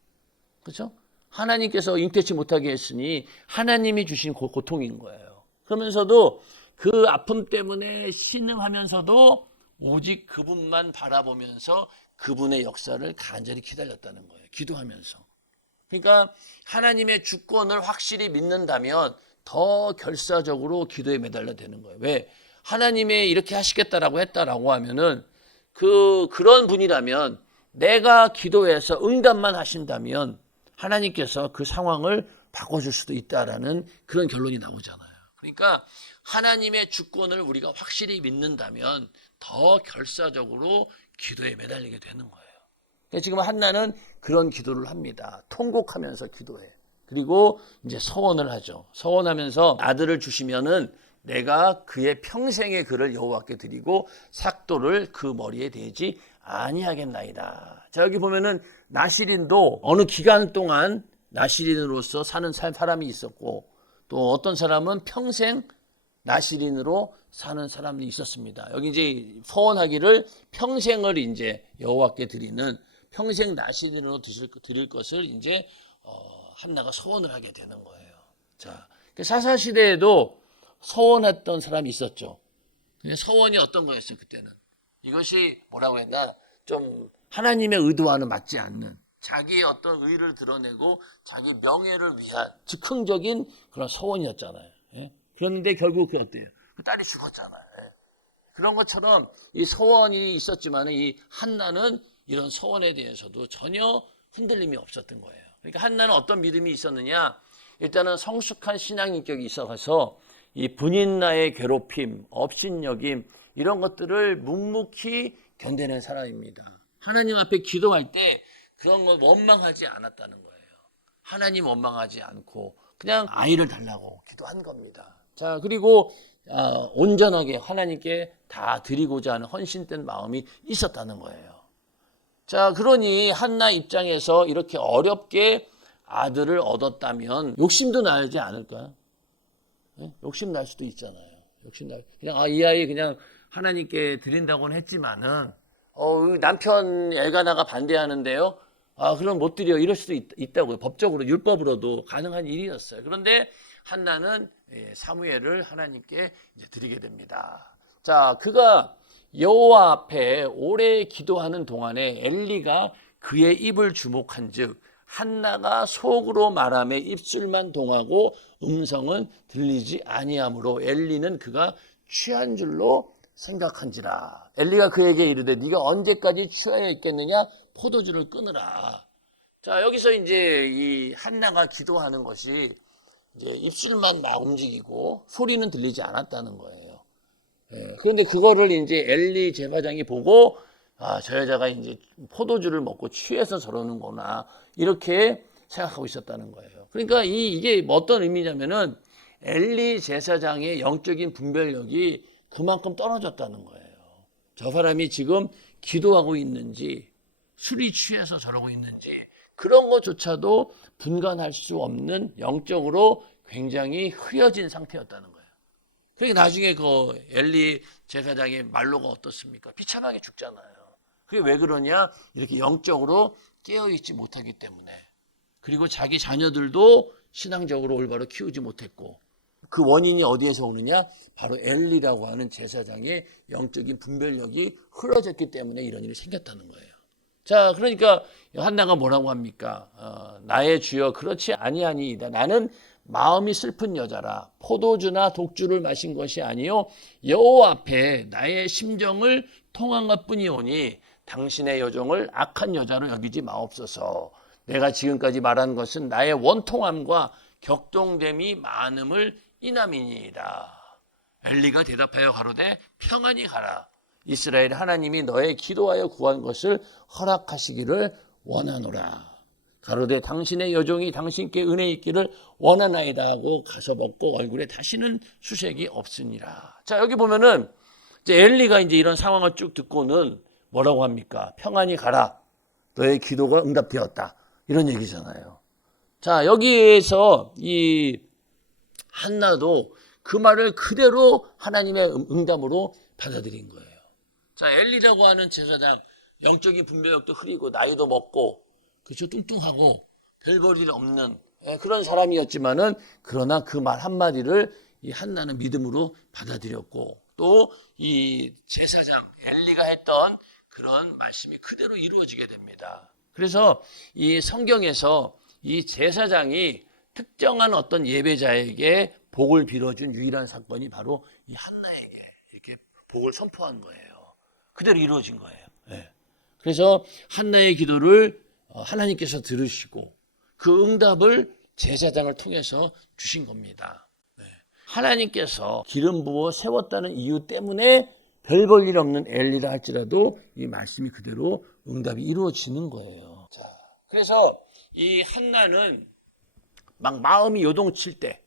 그렇죠? 하나님께서 잉태치 못하게 했으니 하나님이 주신 고통인 거예요. 그러면서도 그 아픔 때문에 신음하면서도 오직 그분만 바라보면서 그분의 역사를 간절히 기다렸다는 거예요. 기도하면서. 그러니까 하나님의 주권을 확실히 믿는다면 더 결사적으로 기도에 매달려 되는 거예요. 왜? 하나님이 이렇게 하시겠다라고 했다라고 하면은 그런 분이라면 내가 기도해서 응답만 하신다면 하나님께서 그 상황을 바꿔줄 수도 있다라는 그런 결론이 나오잖아요. 그러니까 하나님의 주권을 우리가 확실히 믿는다면 더 결사적으로 기도에 매달리게 되는 거예요. 지금 한나는 그런 기도를 합니다. 통곡하면서 기도해. 그리고 이제 서원을 하죠. 서원하면서 아들을 주시면은 내가 그의 평생의 그를 여호와께 드리고 삭도를 그 머리에 대지 아니하겠나이다. 자, 여기 보면은 나시린도 어느 기간 동안 나시린으로서 사는 사람이 있었고 또 어떤 사람은 평생 나시린으로 사는 사람이 있었습니다. 여기 이제 서원하기를 평생을 이제 여호와께 드리는 평생 나시린으로 드릴 것을 이제 한나가 서원을 하게 되는 거예요. 자, 사사 시대에도 서원했던 사람이 있었죠. 근데 서원이 어떤 거였어요, 그때는? 이것이 뭐라고 했나? 좀 하나님의 의도와는 맞지 않는 자기의 어떤 의를 드러내고 자기 명예를 위한 즉흥적인 그런 서원이었잖아요. 예? 그런데 결국 그 어때요? 그 딸이 죽었잖아요. 예? 그런 것처럼 이 서원이 있었지만 이 한나는 이런 서원에 대해서도 전혀 흔들림이 없었던 거예요. 그러니까 한나는 어떤 믿음이 있었느냐? 일단은 성숙한 신앙 인격이 있어서 이 분인나의 괴롭힘, 업신여김 이런 것들을 묵묵히 견뎌낸 사람입니다. 하나님 앞에 기도할 때 그런 걸 원망하지 않았다는 거예요. 하나님 원망하지 않고 그냥 아이를 달라고 기도한 겁니다. 자, 그리고 온전하게 하나님께 다 드리고자 하는 헌신된 마음이 있었다는 거예요. 자, 그러니 한나 입장에서 이렇게 어렵게 아들을 얻었다면 욕심도 나지 않을까요? 네? 욕심 날 수도 있잖아요. 그냥 이 아이 그냥 하나님께 드린다고는 했지만은 남편 엘가나가 반대하는데요. 그럼 못 드려. 이럴 수도 있다고요. 법적으로 율법으로도 가능한 일이었어요. 그런데 한나는 사무엘을 하나님께 이제 드리게 됩니다. 자, 그가 여호와 앞에 오래 기도하는 동안에 엘리가 그의 입을 주목한즉 한나가 속으로 말하며 입술만 동하고 음성은 들리지 아니하므로 엘리는 그가 취한 줄로 생각한지라. 엘리가 그에게 이르되 네가 언제까지 취하여 있겠느냐? 포도주를 끊으라. 자, 여기서 이제 이 한나가 기도하는 것이 이제 입술만 막 움직이고 소리는 들리지 않았다는 거예요. 그런데 그거를 이제 엘리 제사장이 보고 저 여자가 이제 포도주를 먹고 취해서 저러는구나 이렇게 생각하고 있었다는 거예요. 그러니까 이게 어떤 의미냐면은 엘리 제사장의 영적인 분별력이 그만큼 떨어졌다는 거예요. 저 사람이 지금 기도하고 있는지 술이 취해서 저러고 있는지 그런 것조차도 분간할 수 없는 영적으로 굉장히 흐려진 상태였다는 거예요. 그러니까 나중에 그 엘리 제사장의 말로가 어떻습니까? 비참하게 죽잖아요. 그게 왜 그러냐? 이렇게 영적으로 깨어있지 못하기 때문에. 그리고 자기 자녀들도 신앙적으로 올바로 키우지 못했고 그 원인이 어디에서 오느냐? 바로 엘리라고 하는 제사장의 영적인 분별력이 흐려졌기 때문에 이런 일이 생겼다는 거예요. 자, 그러니까 한나가 뭐라고 합니까? 나의 주여 그렇지 아니하니이다. 나는 마음이 슬픈 여자라 포도주나 독주를 마신 것이 아니요 여호와 앞에 나의 심정을 통한 것뿐이오니 당신의 여종을 악한 여자로 여기지 마옵소서. 내가 지금까지 말한 것은 나의 원통함과 격동됨이 많음을 인함이니이다. 엘리가 대답하여 가로되 평안히 가라. 이스라엘 하나님이 너의 기도하여 구한 것을 허락하시기를 원하노라. 가로되 당신의 여종이 당신께 은혜 있기를 원하나이다 하고 가서 먹고 얼굴에 다시는 수색이 없으니라. 자, 여기 보면은 이제 엘리가 이제 이런 상황을 쭉 듣고는 뭐라고 합니까? 평안히 가라. 너의 기도가 응답되었다. 이런 얘기잖아요. 자, 여기에서 이 한나도 그 말을 그대로 하나님의 응답으로 받아들인 거예요. 자, 엘리라고 하는 제사장 영적인 분별력도 흐리고 나이도 먹고 그렇죠, 뚱뚱하고 별 볼 일 없는 그런 사람이었지만은 그러나 그 말 한마디를 이 한나는 믿음으로 받아들였고 또 이 제사장 엘리가 했던 그런 말씀이 그대로 이루어지게 됩니다. 그래서 이 성경에서 이 제사장이 특정한 어떤 예배자에게 복을 빌어준 유일한 사건이 바로 이 한나에게 이렇게 복을 선포한 거예요. 그대로 이루어진 거예요. 네. 그래서 한나의 기도를 하나님께서 들으시고 그 응답을 제사장을 통해서 주신 겁니다. 네. 하나님께서 기름 부어 세웠다는 이유 때문에 별 볼 일 없는 엘리라 할지라도 이 말씀이 그대로 응답이 이루어지는 거예요. 자, 그래서 이 한나는 막 마음이 요동칠 때,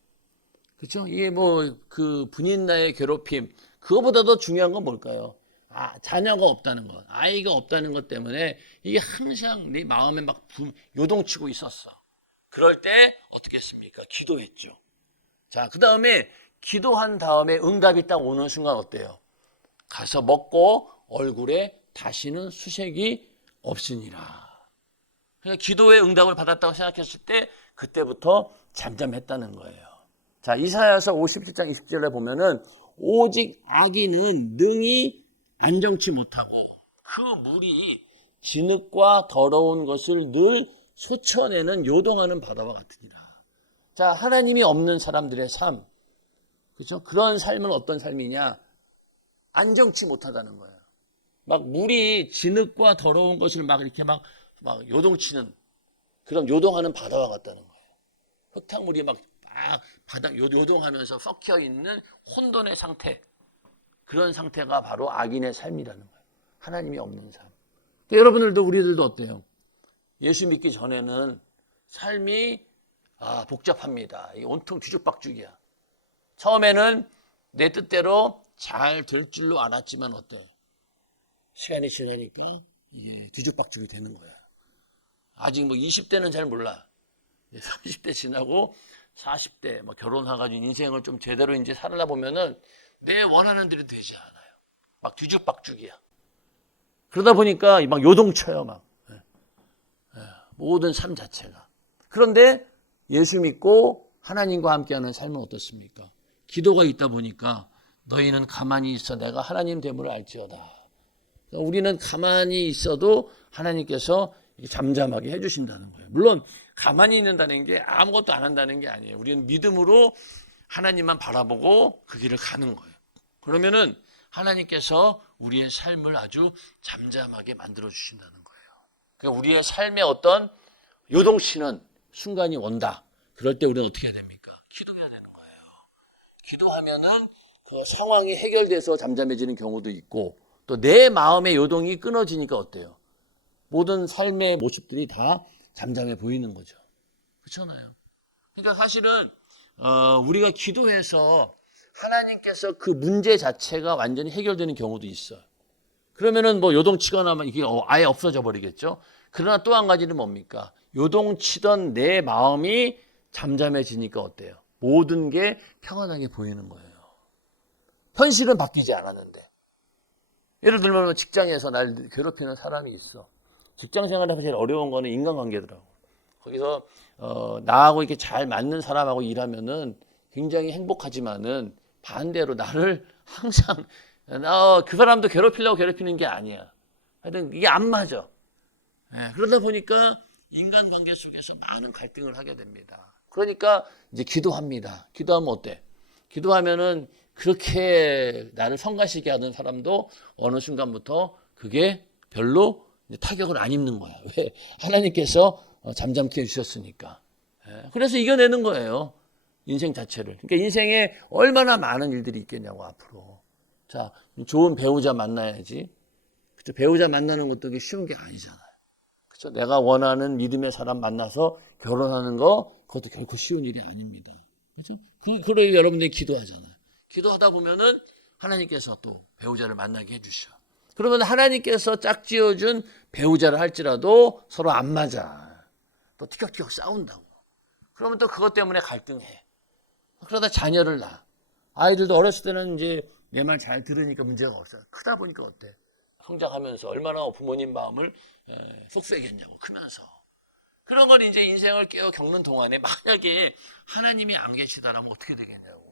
그렇죠? 이게 뭐 그 분인나의 괴롭힘, 그거보다 더 중요한 건 뭘까요? 자녀가 없다는 것, 아이가 없다는 것 때문에 이게 항상 네 마음에 막 요동치고 있었어. 그럴 때 어떻게 했습니까? 기도했죠. 자, 그 다음에 기도한 다음에 응답이 딱 오는 순간 어때요? 가서 먹고 얼굴에 다시는 수색이 없으니라. 그러니까 기도의 응답을 받았다고 생각했을 때 그때부터 잠잠했다는 거예요. 자, 이사야서 57장 20절에 보면은 오직 악인은 능히 안정치 못하고 그 물이 진흙과 더러운 것을 늘 솟쳐내는 요동하는 바다와 같으니라. 자, 하나님이 없는 사람들의 삶, 그렇죠? 그런 삶은 어떤 삶이냐? 안정치 못하다는 거예요. 막 물이 진흙과 더러운 것을 막 이렇게 막 요동치는 그런 요동하는 바다와 같다는 거예요. 흙탕물이 막 바닥 요동하면서 섞여 있는 혼돈의 상태. 그런 상태가 바로 악인의 삶이라는 거예요. 하나님이 없는 삶. 여러분들도 우리들도 어때요? 예수 믿기 전에는 삶이 복잡합니다. 온통 뒤죽박죽이야. 처음에는 내 뜻대로 잘 될 줄로 알았지만 어때? 시간이 지나니까 이게 뒤죽박죽이 되는 거야. 아직 뭐 20대는 잘 몰라. 30대 지나고 40대 뭐 결혼해가지고 인생을 좀 제대로 이제 살다 보면은 내 원하는 대로 되지 않아요. 막 뒤죽박죽이야. 그러다 보니까 막 요동쳐요, 막. 모든 삶 자체가. 그런데 예수 믿고 하나님과 함께하는 삶은 어떻습니까? 기도가 있다 보니까 너희는 가만히 있어 내가 하나님 됨을 알지어다. 그러니까 우리는 가만히 있어도 하나님께서 잠잠하게 해주신다는 거예요. 물론 가만히 있는다는 게 아무것도 안 한다는 게 아니에요. 우리는 믿음으로 하나님만 바라보고 그 길을 가는 거예요. 그러면은 하나님께서 우리의 삶을 아주 잠잠하게 만들어 주신다는 거예요. 그러니까 우리의 삶에 어떤 요동치는 순간이 온다. 그럴 때 우리는 어떻게 해야 됩니까? 기도해야 되는 거예요. 기도하면은 그 상황이 해결돼서 잠잠해지는 경우도 있고 또 내 마음의 요동이 끊어지니까 어때요? 모든 삶의 모습들이 다 잠잠해 보이는 거죠. 그렇잖아요. 그러니까 사실은 우리가 기도해서 하나님께서 그 문제 자체가 완전히 해결되는 경우도 있어요. 그러면은 뭐 요동치거나 이게 아예 없어져 버리겠죠. 그러나 또 한 가지는 뭡니까? 요동치던 내 마음이 잠잠해지니까 어때요? 모든 게 평안하게 보이는 거예요. 현실은 바뀌지 않았는데. 예를 들면 직장에서 날 괴롭히는 사람이 있어. 직장 생활에서 제일 어려운 거는 인간관계더라고. 거기서 나하고 이렇게 잘 맞는 사람하고 일하면은 굉장히 행복하지만은 반대로 나를 항상 그 사람도 괴롭히려고 괴롭히는 게 아니야. 하여튼 이게 안 맞아. 그러다 보니까 인간관계 속에서 많은 갈등을 하게 됩니다. 그러니까 이제 기도합니다. 기도하면 어때? 기도하면은 그렇게 나를 성가시게 하던 사람도 어느 순간부터 그게 별로 타격을 안 입는 거야. 왜? 하나님께서 잠잠케 해주셨으니까. 그래서 이겨내는 거예요. 인생 자체를. 그러니까 인생에 얼마나 많은 일들이 있겠냐고 앞으로. 자, 좋은 배우자 만나야지. 그쵸? 배우자 만나는 것도 쉬운 게 아니잖아요. 그쵸? 내가 원하는 믿음의 사람 만나서 결혼하는 거 그것도 결코 쉬운 일이 아닙니다. 그렇죠? 그러니 여러분들이 기도하잖아요. 기도하다 보면은 하나님께서 또 배우자를 만나게 해주셔. 그러면 하나님께서 짝지어준 배우자를 할지라도 서로 안 맞아. 또 티격태격 싸운다고. 그러면 또 그것 때문에 갈등해. 그러다 자녀를 낳아. 아이들도 어렸을 때는 이제 내 말 잘 들으니까 문제가 없어요. 크다 보니까 어때? 성장하면서 얼마나 부모님 마음을 속쓰겠냐고 크면서. 그런 걸 이제 인생을 겪는 동안에 만약에 하나님이 안 계시다라면 어떻게 되겠냐고.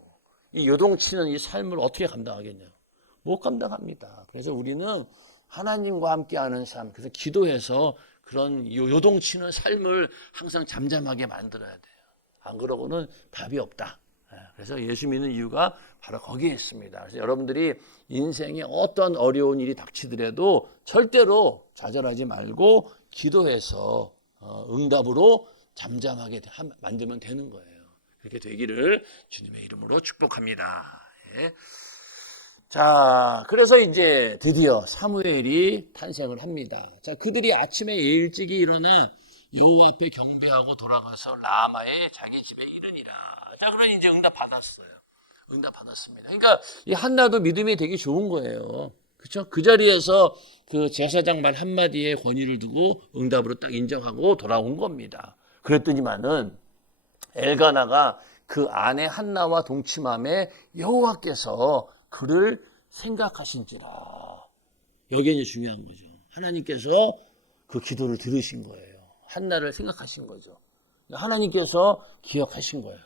이 요동치는 이 삶을 어떻게 감당하겠냐고. 못 감당합니다. 그래서 우리는 하나님과 함께하는 삶, 그래서 기도해서 그런 요동치는 삶을 항상 잠잠하게 만들어야 돼요. 안 그러고는 답이 없다. 그래서 예수 믿는 이유가 바로 거기에 있습니다. 그래서 여러분들이 인생에 어떤 어려운 일이 닥치더라도 절대로 좌절하지 말고 기도해서 응답으로 잠잠하게 만들면 되는 거예요. 그렇게 되기를 주님의 이름으로 축복합니다. 예. 자, 그래서 이제 드디어 사무엘이 탄생을 합니다. 자, 그들이 아침에 일찍이 일어나 여호와 앞에 경배하고 돌아가서 라마에 자기 집에 이르니라. 자, 그러니 이제 응답 받았어요. 응답 받았습니다. 그러니까 이 한나도 믿음이 되게 좋은 거예요. 그렇죠? 그 자리에서 그 제사장 말 한마디에 권위를 두고 응답으로 딱 인정하고 돌아온 겁니다. 그랬더니만은 엘가나가 그 아내 한나와 동침함에 여호와께서 그를 생각하신지라. 여기에 이제 중요한 거죠. 하나님께서 그 기도를 들으신 거예요. 한나를 생각하신 거죠. 하나님께서 기억하신 거예요.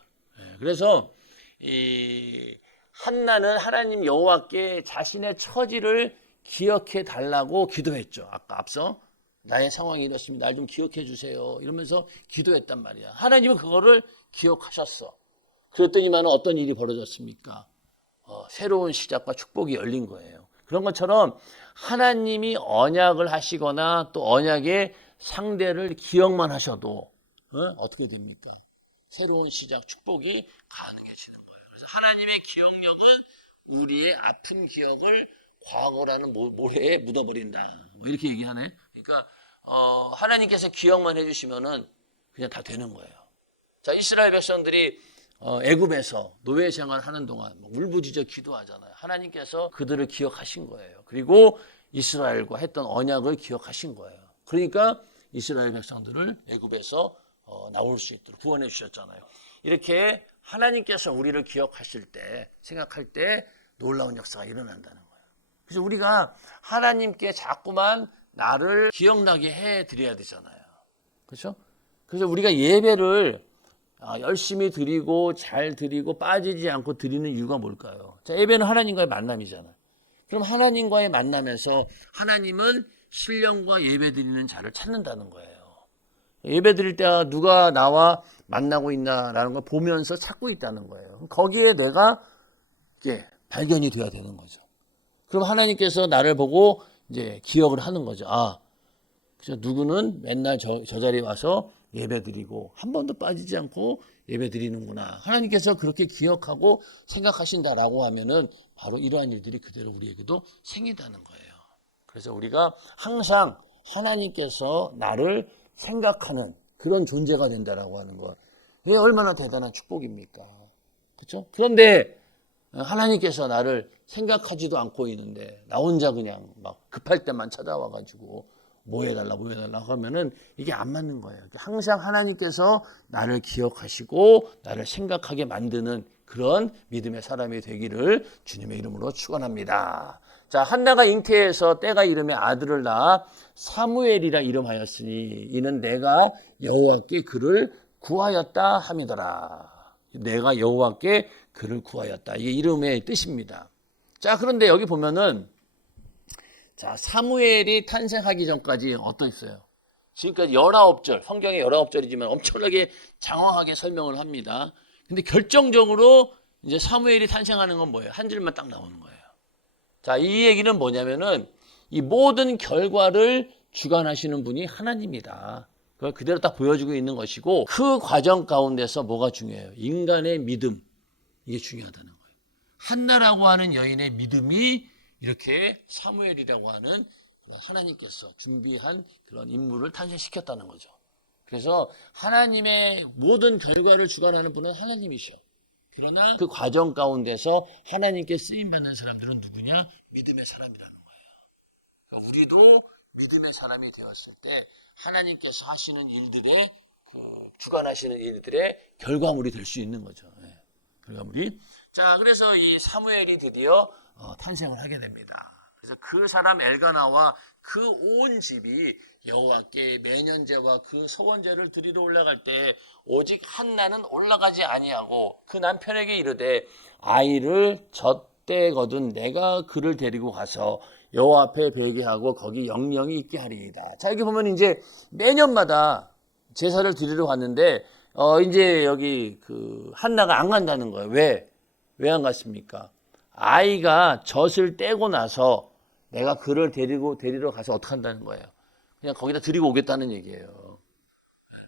그래서 이 한나는 하나님 여호와께 자신의 처지를 기억해 달라고 기도했죠. 아까 앞서 나의 상황이 이렇습니다. 날 좀 기억해 주세요. 이러면서 기도했단 말이야. 하나님은 그거를 기억하셨어. 그랬더니만 어떤 일이 벌어졌습니까? 새로운 시작과 축복이 열린 거예요. 그런 것처럼 하나님이 언약을 하시거나 또 언약의 상대를 기억만 하셔도 어떻게 됩니까? 새로운 시작, 축복이 가능해지는 거예요. 그래서 하나님의 기억력은 우리의 아픈 기억을 과거라는 모래에 묻어버린다. 뭐 이렇게 얘기하네. 그러니까 하나님께서 기억만 해주시면은 그냥 다 되는 거예요. 자, 이스라엘 백성들이 애굽에서 노예 생활하는 동안 울부짖어 기도하잖아요. 하나님께서 그들을 기억하신 거예요. 그리고 이스라엘과 했던 언약을 기억하신 거예요. 그러니까 이스라엘 백성들을 애굽에서 나올 수 있도록 구원해 주셨잖아요. 이렇게 하나님께서 우리를 기억하실 때, 생각할 때 놀라운 역사가 일어난다는 거예요. 그래서 우리가 하나님께 자꾸만 나를 기억나게 해드려야 되잖아요. 그렇죠? 그래서 우리가 예배를 열심히 드리고 잘 드리고 빠지지 않고 드리는 이유가 뭘까요? 자, 예배는 하나님과의 만남이잖아요. 그럼 하나님과의 만남에서 하나님은 신령과 예배 드리는 자를 찾는다는 거예요. 예배 드릴 때 누가 나와 만나고 있나라는 걸 보면서 찾고 있다는 거예요. 거기에 내가 이제 발견이 돼야 되는 거죠. 그럼 하나님께서 나를 보고 이제 기억을 하는 거죠. 그래서 누구는 맨날 저 자리에 와서 예배 드리고 한 번도 빠지지 않고 예배 드리는구나. 하나님께서 그렇게 기억하고 생각하신다라고 하면은 바로 이러한 일들이 그대로 우리에게도 생긴다는 거예요. 그래서 우리가 항상 하나님께서 나를 생각하는 그런 존재가 된다라고 하는 것. 이게 얼마나 대단한 축복입니까? 그렇죠? 그런데 하나님께서 나를 생각하지도 않고 있는데 나 혼자 그냥 막 급할 때만 찾아와가지고 뭐 해달라 하면은 이게 안 맞는 거예요. 항상 하나님께서 나를 기억하시고 나를 생각하게 만드는 그런 믿음의 사람이 되기를 주님의 이름으로 축원합니다. 자, 한나가 잉태해서 때가 이르면 아들을 낳아 사무엘이라 이름하였으니 이는 내가 여호와께 그를 구하였다 함이더라. 내가 여호와께 그를 구하였다. 이게 이름의 뜻입니다. 자, 그런데 여기 보면은 자, 사무엘이 탄생하기 전까지 어떠했어요? 지금까지 19절, 성경에 19절이지만 엄청나게 장황하게 설명을 합니다. 근데 결정적으로 이제 사무엘이 탄생하는 건 뭐예요? 한 줄만 딱 나오는 거예요. 자, 이 얘기는 뭐냐면은 이 모든 결과를 주관하시는 분이 하나님이다. 그걸 그대로 딱 보여주고 있는 것이고 그 과정 가운데서 뭐가 중요해요? 인간의 믿음. 이게 중요하다는 거예요. 한나라고 하는 여인의 믿음이 이렇게 사무엘이라고 하는 하나님께서 준비한 그런 인물을 탄생시켰다는 거죠. 그래서 하나님의 모든 결과를 주관하는 분은 하나님이셔. 그러나 그 과정 가운데서 하나님께 쓰임받는 사람들은 누구냐? 믿음의 사람이라는 거예요. 그러니까 우리도 믿음의 사람이 되었을 때 하나님께서 하시는 일들의 주관하시는 일들의 결과물이 될 수 있는 거죠. 결과물이. 자, 그래서 이 사무엘이 드디어 탄생을 하게 됩니다. 그래서 그 사람 엘가나와 그 온 집이 여호와께 매년제와 그 소원제를 드리러 올라갈 때 오직 한나는 올라가지 아니하고 그 남편에게 이르되 아이를 젖대 거둔 내가 그를 데리고 가서 여호와 앞에 배게하고 거기 영영이 있게 하리이다. 자, 여기 보면 이제 매년마다 제사를 드리러 갔는데 이제 여기 그 한나가 안 간다는 거예요. 왜 안 갔습니까? 아이가 젖을 떼고 나서 내가 그를 데리러 가서 어떻게 한다는 거예요? 그냥 거기다 드리고 오겠다는 얘기예요.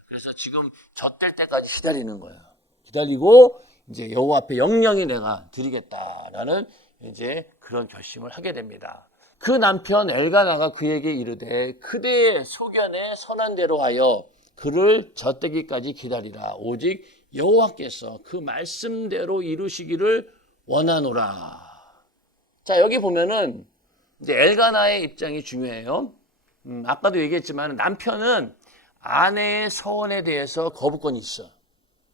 그래서 지금 젖될 때까지 기다리는 거예요. 기다리고 이제 여호와 앞에 영영이 내가 드리겠다라는 이제 그런 결심을 하게 됩니다. 그 남편 엘가나가 그에게 이르되 그대의 소견에 선한 대로 하여 그를 젖되기까지 기다리라. 오직 여호와께서 그 말씀대로 이루시기를 원하노라. 자, 여기 보면은 이제 엘가나의 입장이 중요해요. 아까도 얘기했지만 남편은 아내의 서원에 대해서 거부권이 있어.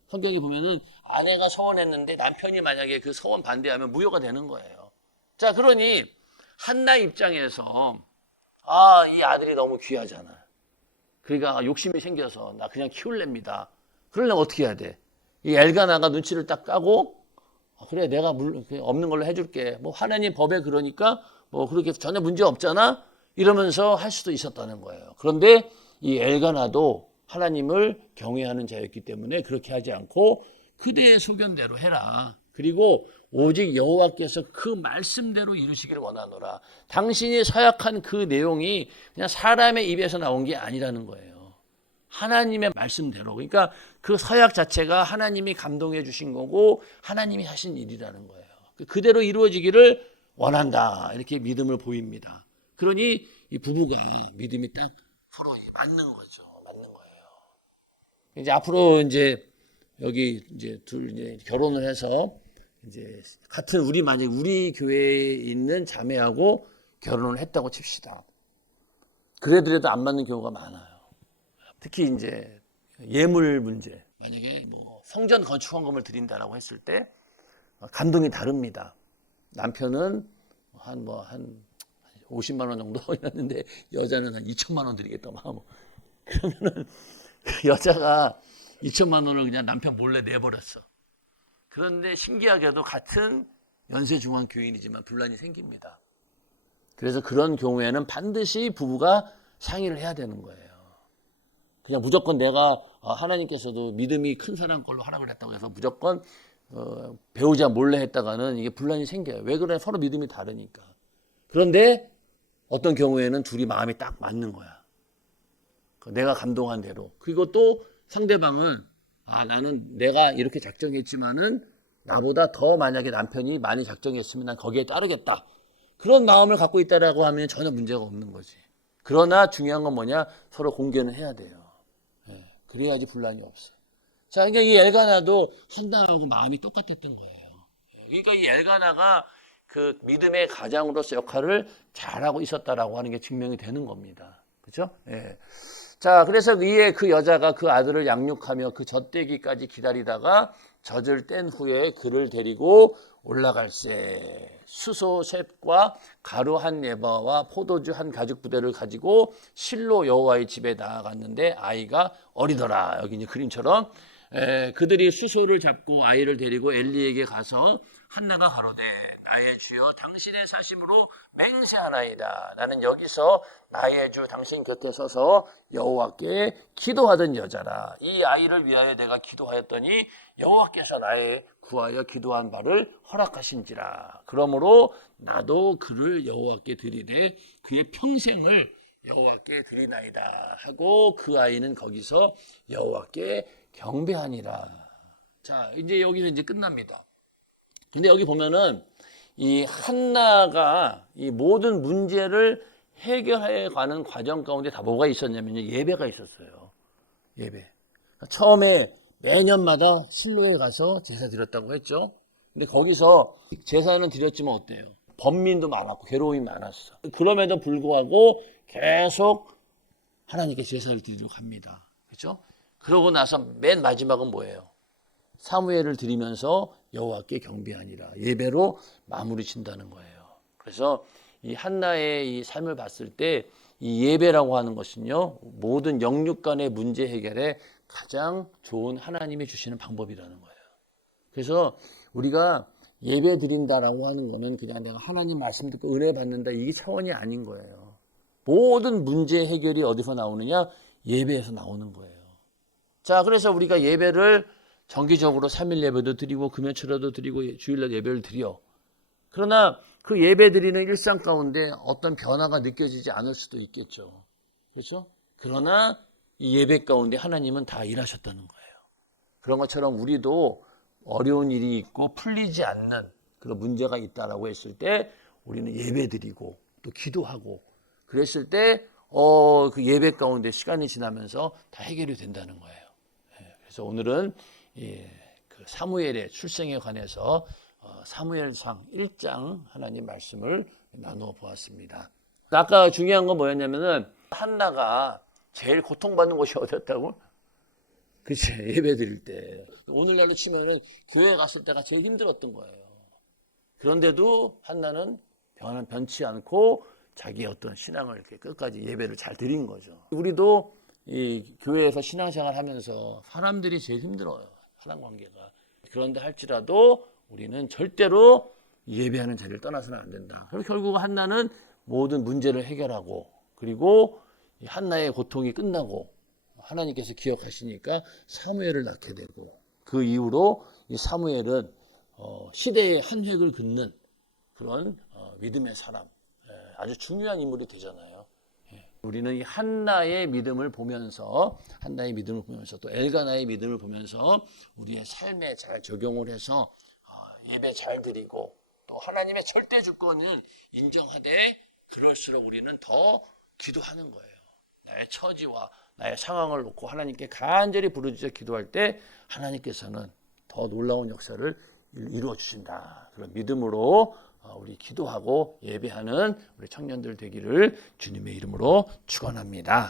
성경에 보면은 아내가 서원했는데 남편이 만약에 그 서원 반대하면 무효가 되는 거예요. 자, 그러니 한나 입장에서 이 아들이 너무 귀하잖아. 그러니까 욕심이 생겨서 나 그냥 키울랍니다. 그러려면 어떻게 해야 돼? 이 엘가나가 눈치를 딱 까고 그래 내가 없는 걸로 해줄게. 뭐 하나님 법에 그러니까 뭐 그렇게 전혀 문제 없잖아. 이러면서 할 수도 있었다는 거예요. 그런데 이 엘가나도 하나님을 경외하는 자였기 때문에 그렇게 하지 않고 그대의 소견대로 해라. 그리고 오직 여호와께서 그 말씀대로 이루시기를 원하노라. 당신이 서약한 그 내용이 그냥 사람의 입에서 나온 게 아니라는 거예요. 하나님의 말씀대로. 그러니까 그 서약 자체가 하나님이 감동해 주신 거고 하나님이 하신 일이라는 거예요. 그대로 이루어지기를 원한다. 이렇게 믿음을 보입니다. 그러니 이 부부가 믿음이 딱 서로 맞는 거죠. 맞는 거예요. 이제 앞으로 이제 여기 이제 둘 이제 결혼을 해서 이제 같은 만약 우리 교회에 있는 자매하고 결혼을 했다고 칩시다. 그래도 안 맞는 경우가 많아요. 특히 이제 예물 문제. 만약에 뭐 성전 건축 헌금을 드린다라고 했을 때 감동이 다릅니다. 남편은 한 50만 원 정도였는데 여자는 한 2천만 원 드리겠다. 그러면은 여자가 2천만 원을 그냥 남편 몰래 내버렸어. 그런데 신기하게도 같은 연세중앙교인이지만 분란이 생깁니다. 그래서 그런 경우에는 반드시 부부가 상의를 해야 되는 거예요. 그냥 무조건 내가 하나님께서도 믿음이 큰 사람 걸로 하라고 했다고 해서 무조건 배우자 몰래 했다가는 이게 분란이 생겨요. 왜 그래? 서로 믿음이 다르니까. 그런데 어떤 경우에는 둘이 마음이 딱 맞는 거야. 내가 감동한 대로. 그리고 또 상대방은 나는 내가 이렇게 작정했지만은 나보다 더 만약에 남편이 많이 작정했으면 난 거기에 따르겠다. 그런 마음을 갖고 있다라고 하면 전혀 문제가 없는 거지. 그러나 중요한 건 뭐냐? 서로 공개는 해야 돼요. 그래야지 분란이 없어. 자, 그러니까 이 엘가나도 한나하고 마음이 똑같았던 거예요. 그러니까 이 엘가나가 그 믿음의 가장으로서 역할을 잘하고 있었다라고 하는 게 증명이 되는 겁니다. 그렇죠? 예. 자, 그래서 위에 그 여자가 그 아들을 양육하며 그 젖대기까지 기다리다가 젖을 뗀 후에 그를 데리고 올라갈세. 수소 셋과 가루 한 네바와 포도주 한 가죽 부대를 가지고 실로 여호와의 집에 나아갔는데 아이가 어리더라. 여기 이제 그림처럼 그들이 수소를 잡고 아이를 데리고 엘리에게 가서 한나가 가로되 나의 주여 당신의 사심으로 맹세하나이다. 나는 여기서 나의 주 당신 곁에 서서 여호와께 기도하던 여자라. 이 아이를 위하여 내가 기도하였더니 여호와께서 나의 구하여 기도한 바를 허락하신지라. 그러므로 나도 그를 여호와께 드리되 그의 평생을 여호와께 드리나이다 하고 그 아이는 거기서 여호와께 경배하니라. 자, 이제 여기서 이제 끝납니다. 근데 여기 보면은 이 한나가 이 모든 문제를 해결해 가는 과정 가운데 다 뭐가 있었냐면요. 예배가 있었어요. 예배. 처음에 매년마다 실로에 가서 제사 드렸다고 했죠. 근데 거기서 제사는 드렸지만 어때요? 번민도 많았고 괴로움이 많았어. 그럼에도 불구하고 계속 하나님께 제사를 드리려고 합니다. 그렇죠? 그러고 나서 맨 마지막은 뭐예요? 사무엘을 드리면서 여호와께 경배하니라. 예배로 마무리 친다는 거예요. 그래서 이 한나의 이 삶을 봤을 때 이 예배라고 하는 것은요, 모든 영육 간의 문제 해결에 가장 좋은 하나님이 주시는 방법이라는 거예요. 그래서 우리가 예배 드린다라고 하는 거는 그냥 내가 하나님 말씀 듣고 은혜 받는다 이게 차원이 아닌 거예요. 모든 문제 해결이 어디서 나오느냐? 예배에서 나오는 거예요. 자, 그래서 우리가 예배를 정기적으로 3일 예배도 드리고 금요철에도 드리고 주일날 예배를 드려. 그러나 그 예배 드리는 일상 가운데 어떤 변화가 느껴지지 않을 수도 있겠죠. 그렇죠? 그러나 이 예배 가운데 하나님은 다 일하셨다는 거예요. 그런 것처럼 우리도 어려운 일이 있고 풀리지 않는 그런 문제가 있다라고 했을 때 우리는 예배 드리고 또 기도하고 그랬을 때 그 예배 가운데 시간이 지나면서 다 해결이 된다는 거예요. 그래서 오늘은 그 사무엘의 출생에 관해서 사무엘상 1장 하나님 말씀을 나누어 보았습니다. 아까 중요한 건 뭐였냐면은 한나가 제일 고통받는 곳이 어디였다고? 그치, 예배 드릴 때. 오늘날로 치면은 교회 갔을 때가 제일 힘들었던 거예요. 그런데도 한나는 변치 않고 자기 어떤 신앙을 이렇게 끝까지 예배를 잘 드린 거죠. 우리도 이 교회에서 신앙생활 하면서 사람들이 제일 힘들어요. 사람 관계가. 그런데 할지라도 우리는 절대로 예배하는 자리를 떠나서는 안 된다. 그리고 결국 한나는 모든 문제를 해결하고 그리고 한나의 고통이 끝나고 하나님께서 기억하시니까 사무엘을 낳게 되고 그 이후로 이 사무엘은 시대의 한 획을 긋는 그런 믿음의 사람, 아주 중요한 인물이 되잖아요. 우리는 이 한나의 믿음을 보면서 또 엘가나의 믿음을 보면서 우리의 삶에 잘 적용을 해서 예배 잘 드리고 또 하나님의 절대 주권은 인정하되 그럴수록 우리는 더 기도하는 거예요. 나의 처지와 나의 상황을 놓고 하나님께 간절히 부르짖어 기도할 때 하나님께서는 더 놀라운 역사를 이루어 주신다. 그런 믿음으로 우리 기도하고 예배하는 우리 청년들 되기를 주님의 이름으로 축원합니다.